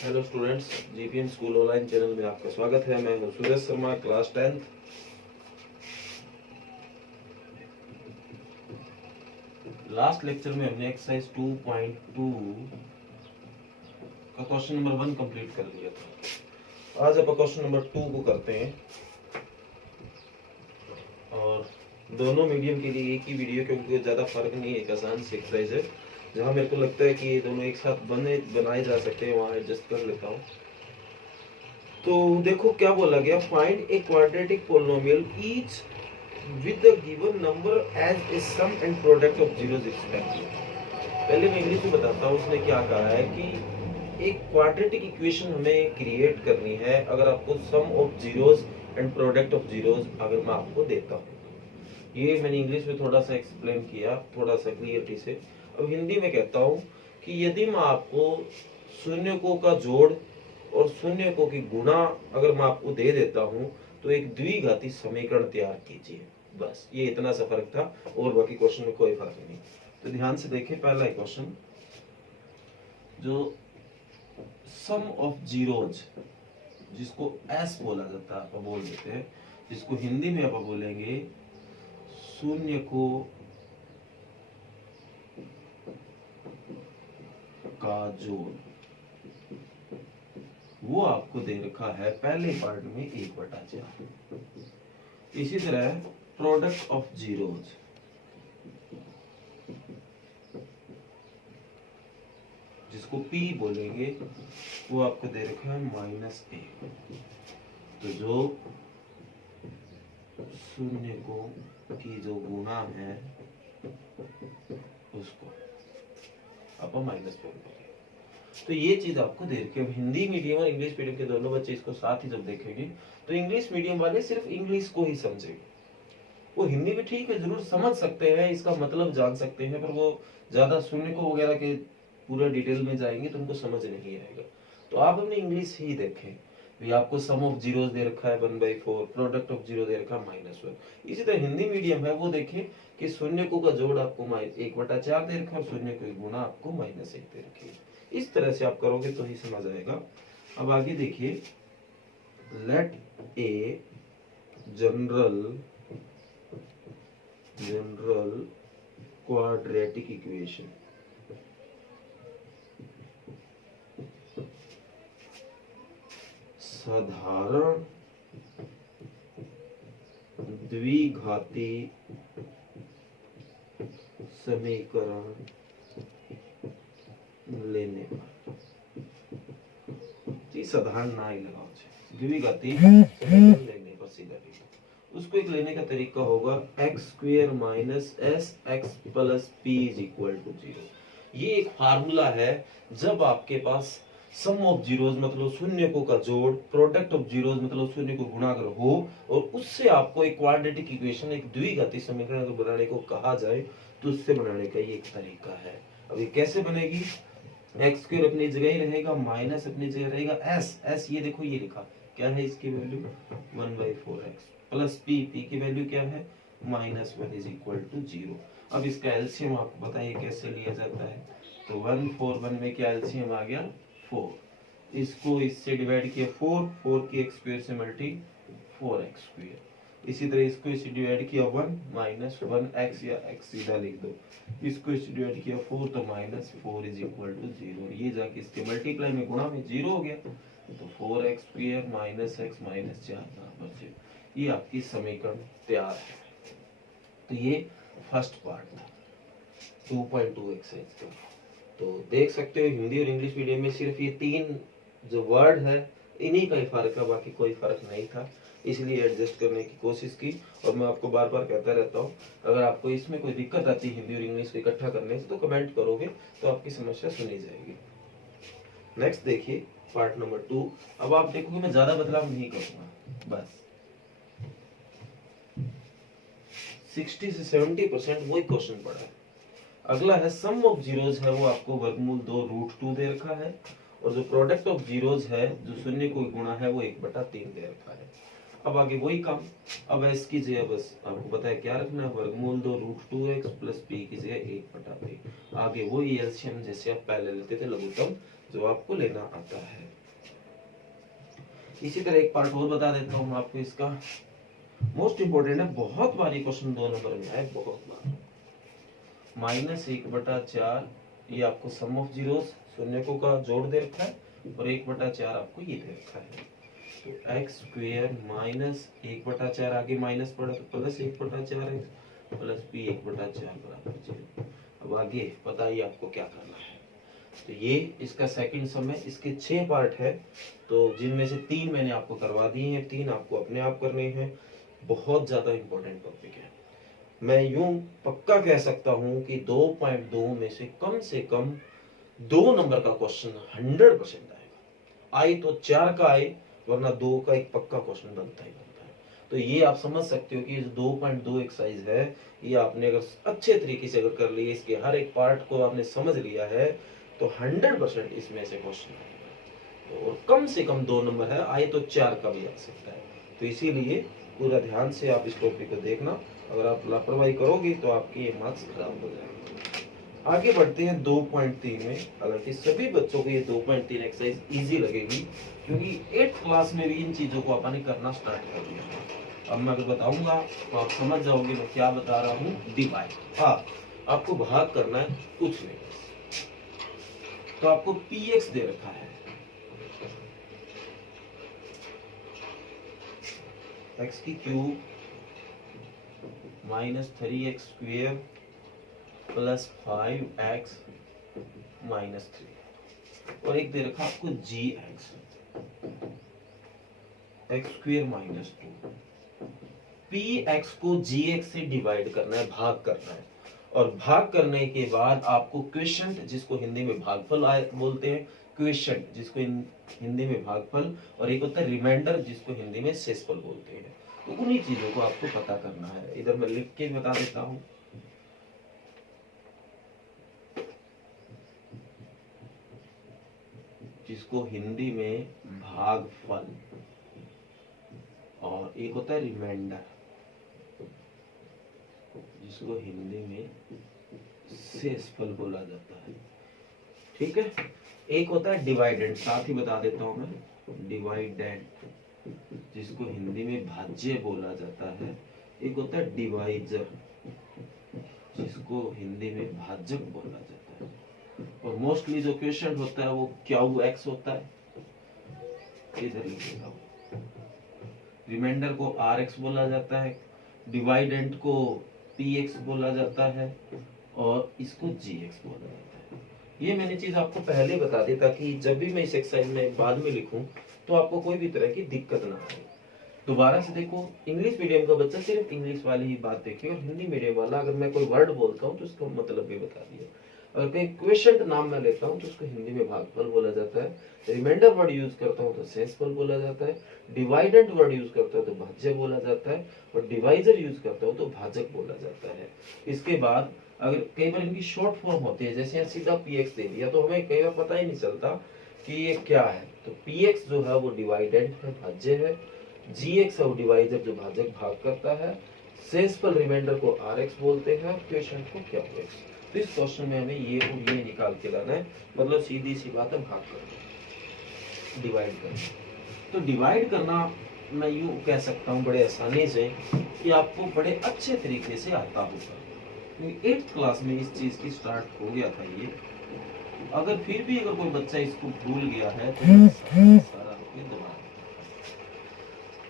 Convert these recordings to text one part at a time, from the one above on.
Hello students, GPM school online channel में आपका स्वागत है। मैं हूं Suresh Sharma, class 10th। Last lecture में हमने एक्सरसाइज 2.2 का क्वेश्चन नंबर 1 कंप्लीट कर लिया था। आज आप क्वेश्चन नंबर 2 को करते हैं और दोनों मीडियम के लिए एक ही वीडियो, क्योंकि ज्यादा फर्क नहीं है, एक आसान सी एक्सरसाइज है। जहां मेरे को लगता है कि ये दोनों एक साथ बनाए जा सकते हैं, वहां एडजस्ट कर लेता हूँ। तो देखो क्या बोला गया, find a quadratic polynomial each with the given number as a sum and product of zeros respectively। पहले मैं इंग्लिश में बताता हूँ उसने क्या कहा है कि एक क्वाड्रेटिक इक्वेशन हमें क्रिएट करनी है अगर आपको sum of zeros and product of zeros अगर मैं आपको देता हूँ। ये मैंने इंग्लिश में थोड़ा सा एक्सप्लेन किया, थोड़ा सा क्लियरिटी से। अब हिंदी में कहता हूँ कि यदि मैं आपको शून्यकों का जोड़ और शून्यकों की गुणा अगर मैं आपको दे देता हूँ तो एक द्विघाती समीकरण तैयार कीजिए। बस ये इतना सा फर्क था और बाकी क्वेश्चन में कोई फर्क नहीं। तो ध्यान से देखें, पहला क्वेश्चन जो सम ऑफ जीरोज जिसको एस बोला जाता है, आप बोल देते हैं, जिसको हिंदी में आप बोलेंगे शून्य को का जोड़, वो आपको दे रखा है पहले पार्ट में 1/4। इसी तरह प्रोडक्ट ऑफ जीरोज जिसको P बोलेंगे वो आपको दे रखा है -1। तो जो शून्य को की जो गुणा है उसको आप -4 बोलेंगे। तो ये चीज आपको दे रखी है। हिंदी मीडियम और इंग्लिश मीडियम के दोनों बच्चे इसको साथ ही जब देखेंगे तो इंग्लिश मीडियम वाले सिर्फ इंग्लिश को ही समझेंगे। वो हिंदी भी ठीक है, जरूर समझ सकते हैं, इसका मतलब जान सकते हैं, पर वो ज्यादा शून्य को वगैरह के पूरा डिटेल में जाएंगे तो उनको समझ नहीं आएगा। तो आप अपने इंग्लिश ही देखें। भी आपको सम ऑफ जीरोस दे रखा है 1/4, प्रोडक्ट ऑफ जीरो दे रखा है -1। इसी तरह हिंदी मीडियम है वो देखें कि शून्यकों का जोड़ आपको 1/4 दे रखा है और शून्य की गुणा आपको -1 दे रखी है। इस तरह से आप करोगे तो ही समझ आएगा। अब आगे देखिए, late a general quadratic equation साधारण द्विघाती समीकरण लेने पर, साधारण ना ही लगाओ, द्विघाती समीकरण लेने पर सीधा उसको एक लेने का तरीका होगा x² - sx + p = 0। ये एक फार्मूला है जब आपके पास सम ऑफ जीरोस मतलब शून्यकों का जोड़, प्रोडक्ट ऑफ जीरोस मतलब शून्य को गुणा कर हो और उससे आपको एक क्वाड्रेटिक इक्वेशन, एक द्विघाती समीकरण अगर बनाने को कहा जाए तो उससे बनाने का ये एक तरीका है। अब ये कैसे बनेगी, x² अपनी जगह ही रहेगा, माइनस अपनी जगह रहेगा, s ये देखो ये लिखा क्या है, इसकी वैल्यू 1/4x प्लस p की वैल्यू क्या है -1 = 0। अब इसका एलसीएम आपको बताइए कैसे लिया जाता है। तो 1 4 1 में क्या एलसीएम आ गया 4। इसको इससे डिवाइड किया 4 की x² से मल्टी 4x²। इसी तरह इसको इससे डिवाइड किया 1 -1x या x सीधा लिख दो। इसको इससे डिवाइड किया 4 तो -4 = 0। ये जाके इसके मल्टीप्लाई में गुणा में 0 हो गया तो 4x² - x -4 बराबर 0। ये आपकी समीकरण तैयार है। तो ये फर्स्ट पार्ट था 2.2 एक्सरसाइज का। तो देख सकते हो हिंदी और इंग्लिश मीडियम में सिर्फ ये 3 जो वर्ड है इन्हीं का ही फर्क है, बाकी कोई फर्क नहीं था, इसलिए एडजस्ट करने की कोशिश की। और मैं आपको बार बार कहता रहता हूँ, अगर आपको इसमें कोई दिक्कत आती है हिंदी और इंग्लिश को इकट्ठा करने से तो कमेंट करोगे तो आपकी समस्या सुनी जाएगी। नेक्स्ट देखिए पार्ट नंबर 2। अब आप देखोगे मैं ज्यादा बदलाव नहीं करूंगा, बस 60 से 70% वही क्वेश्चन पड़ा है। अगला है सम ऑफ जीरोस है वो आपको वर्गमूल 2√2 दे रखा है और जो प्रोडक्ट ऑफ जीरोस है जो शून्य को गुणा है वो 1/3 दे रखा है। अब आगे वही काम, अब s की जगह बस आपको पता है क्या रखना है, वर्गमूल 2√2x प्लस p की जगह 1/3। आगे वही एलसीएम जैसे आप पहले लेते थे लघुत्तम जो आपको लेना आता है। इसी तरह एक पार्ट और बता देता हूँ आपको, इसका मोस्ट इंपोर्टेंट है, बहुत बार ये क्वेश्चन 2 नंबर में आए, बहुत बार। -1/4 ये आपको सम ऑफ जीरोस शून्यकों का जोड़ दे रखा है, और 1/4 आपको ये दे रखा है। तो x² माइनस 1/4 आगे माइनस पड़ा तो प्लस 1/4 x प्लस p 1/4 बराबर 0। अब आगे बताइए आपको क्या करना है। तो ये इसका सेकंड सम है, इसके 6 पार्ट है, तो जिनमें से 3 मैंने आपको करवा दिए हैं, 3 आपको अपने आप करने हैं। बहुत ज्यादा इंपॉर्टेंट टॉपिक है। मैं यूं पक्का कह सकता हूं कि 2.2 में से कम 2 नंबर का क्वेश्चन 100% आएगा। आए तो 4 का आए, वरना 2 का एक पक्का क्वेश्चन बनता ही बनता है। तो ये आप समझ सकते हो कि इस 2.2 एक्सरसाइज है, ये आपने अगर अच्छे तरीके से अगर कर लिए, इसके हर एक पार्ट को आपने समझ लिया है, तो 100% इसमें से क्वेश्चन आएगा। और कम से कम 2 नंबर है, आए तो 4 का भी आ सकता है। तो इसीलिए पूरा ध्यान से आप इस टॉपिक को देखना। अगर आप लापरवाही करोगे तो आपके ये मार्क्स खराब हो जाएंगे। आगे बढ़ते हैं 2.3 में। हालांकि सभी बच्चों को ये 2.3 एक्सरसाइज इजी लगेगी, क्योंकि 8th क्लास में भी इन चीजों को अपन ने करना स्टार्ट कर दिया। अब मैं अगर बताऊंगा तो आप समझ जाओगे मैं क्या बता रहा हूँ। डिवाइड, हाँ आपको भाग करना है, कुछ नहीं। तो आपको px दे रखा है, x की क्यूब -3x² प्लस 5x -3, और एक दे रखा आपको gx x² -2। px को gx से डिवाइड करना है, भाग करना है, और भाग करने के बाद आपको क्वेश्चन, जिसको हिंदी में भागफल बोलते हैं, क्वेश्चन जिसको हिंदी में भागफल, और एक होता है रिमाइंडर जिसको हिंदी में शेषफल बोलते हैं। तो उन्हीं चीजों को आपको पता करना है। इधर मैं लिख के बता देता हूं। जिसको हिंदी में भागफल, और एक होता है रिमाइंडर जिसको हिंदी में शेषफल बोला जाता है। ठीक है। एक होता है डिवाइडेंड, साथ ही बता देता हूं मैं, डिवाइडेंड जिसको हिंदी में भाज्य बोला जाता है। एक होता है डिवाइजर जिसको हिंदी में भाजक बोला जाता है। और मोस्टली जो क्वेश्चन होता है वो क्या x होता है, इधर लिखेगा। रिमाइंडर को rx बोला जाता है, डिवाइडेंड को px बोला जाता है, और इसको gx बोला जाता है। ये मैंने चीज आपको पहले बता दी ताकि जब भी मैं इस एक्सरसाइज में बाद में लिखूं तो आपको कोई भी तरह की दिक्कत ना आए। दोबारा से देखो, इंग्लिश मीडियम का बच्चा सिर्फ इंग्लिश वाली ही बात देखे, और हिंदी मीडियम वाला अगर मैं कोई वर्ड बोलता हूँ तो उसका मतलब भी बता दिया। अगर कहीं क्वेश्चन नाम मैं लेता हूँ तो उसको हिंदी में भागफल बोला जाता है, रिमाइंडर वर्ड यूज करता हूँ तो शेषफल बोला जाता है, डिवाइडेंड वर्ड यूज करता हूँ तो भाज्य बोला जाता है, और डिवाइजर यूज करता हूँ तो भाजक बोला जाता है। इसके बाद अगर कई बार इनकी शॉर्ट फॉर्म होती है, जैसे यहाँ सीधा px दे दिया तो हमें कई बार पता ही नहीं चलता कि ये क्या है। तो px जो है वो डिवाइडेंड है, भाज्य है, gx है वो डिवाइजर जो भाजक भाग करता है, शेषफल रिमाइंडर को rx बोलते हैं, क्वेश्चन को क्या x। तो इस क्वेश्चन में हमें ये और ये निकाल के लाना है, मतलब सीधी सी बात है, भाग करना, डिवाइड करना। तो डिवाइड करना मैं यूं कह सकता हूं बड़े आसानी से कि आपको बड़े अच्छे तरीके से आता होगा। 8th क्लास में इस चीज की स्टार्ट हो गया था ये। अगर फिर भी अगर कोई बच्चा इसको भूल गया है तो सारा दोबारा।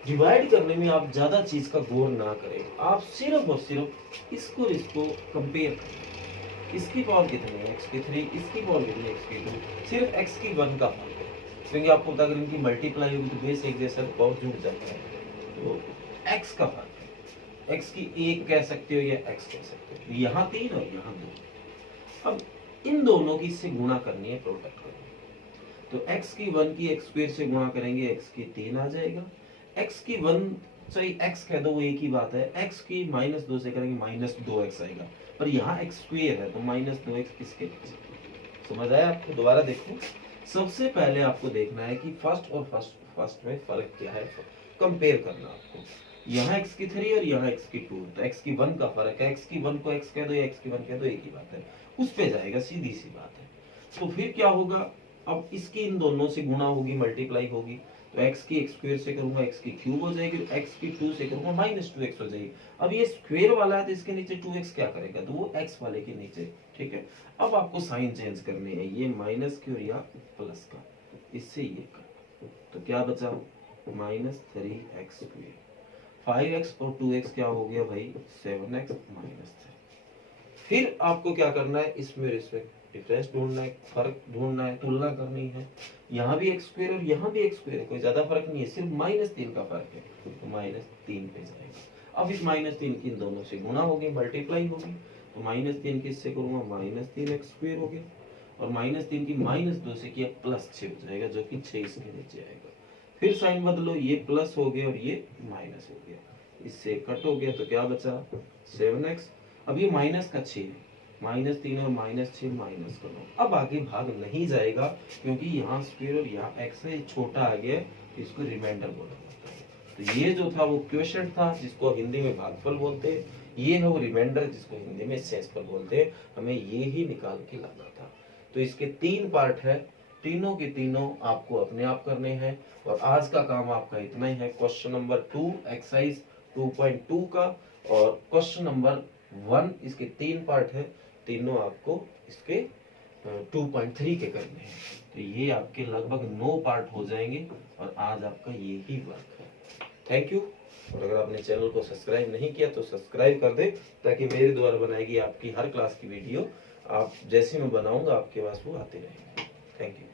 डिवाइड करने में आप ज्यादा चीज का गौर ना करें, आप सिर्फ और सिर्फ इसको कंपेयर करें। इसकी पावर कितनी है, x की 3, इसकी पावर कितनी है, x की 2, सिर्फ x की 1 का फर्क है। क्योंकि आपको पता अगर इनकी मल्टीप्लाई होगी तो बेस एक जैसा पावर जुड़ जाता है, तो x का फर्क है। x की 1 कह सकते हो या x कह सकते हो, यहाँ 3 और यहाँ 2। अब इन दोनों की इससे गुणा करनी है, प्रोडक्ट करनी है। तो x की 1 की x स्क्वायर से गुणा करेंगे, x की 3 आ जाएगा। x की 1 सॉरी x कह दो वो एक ही बात है, x की -2 से करेंगे -2x आएगा, पर यहाँ x स्क्वायर है तो -2x किसके समझ आया आपको। दोबारा देखो, सबसे पहले आपको देखना है कि फर्स्ट और फर्स्ट में फर्क क्या है, कंपेयर करना आपको। यहाँ x की 3 और यहाँ x की 2, तो x की 1 का फर्क है, x की 1 को x कह दो या x की 1 कह दो, एक ही बात है, उस पे जाएगा, सीधी सी बात है। तो फिर क्या होगा, अब इसकी इन दोनों से गुणा होगी, मल्टीप्लाई होगी, तो x की x स्क्वायर से करूंगा x की क्यूब हो जाएगी, x की 2 से करूंगा -2x हो जाएगी। अब ये स्क्वायर वाला है तो इसके नीचे 2x क्या करेगा, तो वो x वाले के नीचे, ठीक है। अब आपको साइन चेंज करने हैं, ये माइनस की और या प्लस का, इससे ये का, तो क्या बचा -3x स्क्वायर, 5x और 2x क्या हो गया भाई 7x -3। फिर आपको क्या करना है, इसमें और इसमें डिफरेंस ढूंढना है, फर्क ढूंढना है, तुलना करनी है। यहाँ भी x स्क्वायर और यहाँ भी x स्क्वायर है, कोई ज्यादा फर्क नहीं है, सिर्फ -3 का फर्क है, तो -3 पे जाएगा। अब इस -3 की इन दोनों से गुणा होगी, मल्टीप्लाई होगी, तो -3 किससे करूंगा -3x स्क्वायर हो गया, और -3 की -2 से किया +6 हो जाएगा, जो कि 6 इसके नीचे आएगा। फिर साइन बदलो, ये प्लस हो गया और ये माइनस हो गया, इससे कट हो गया, तो क्या बचा 7x। अब ये माइनस का 6 है, -3 और -6 माइनस करो। अब आगे भाग नहीं जाएगा क्योंकि यहाँ स्क्वायर और यहाँ x है, छोटा आ गया, इसको रिमाइंडर बोला जाता है। तो ये जो था वो क्वेश्चन था, जिसको हिंदी में भागफल बोलते हैं, ये है वो रिमाइंडर, जिसको हिंदी में शेषफल बोलते हैं। हमें ये ही निकाल के लाना था। तो इसके 3 पार्ट है, तीनों के तीनों आपको अपने आप करने हैं। और आज का काम आपका इतना ही है। क्वेश्चन नंबर 2 एक्सरसाइज 2.2 का, और क्वेश्चन नंबर 1, इसके 3 पार्ट है, तीनों आपको इसके 2.3 के करने हैं। तो ये आपके लगभग 9 पार्ट हो जाएंगे, और आज आपका ये ही वर्क है। Thank you. और अगर आपने चैनल को सब्सक्राइब नहीं किया तो सब्सक्राइब कर दे, ताकि मेरे द्वारा बनाएगी आपकी हर क्लास की वीडियो आप जैसे मैं बनाऊंगा आपके पास वो आते रहेंगे। Thank you.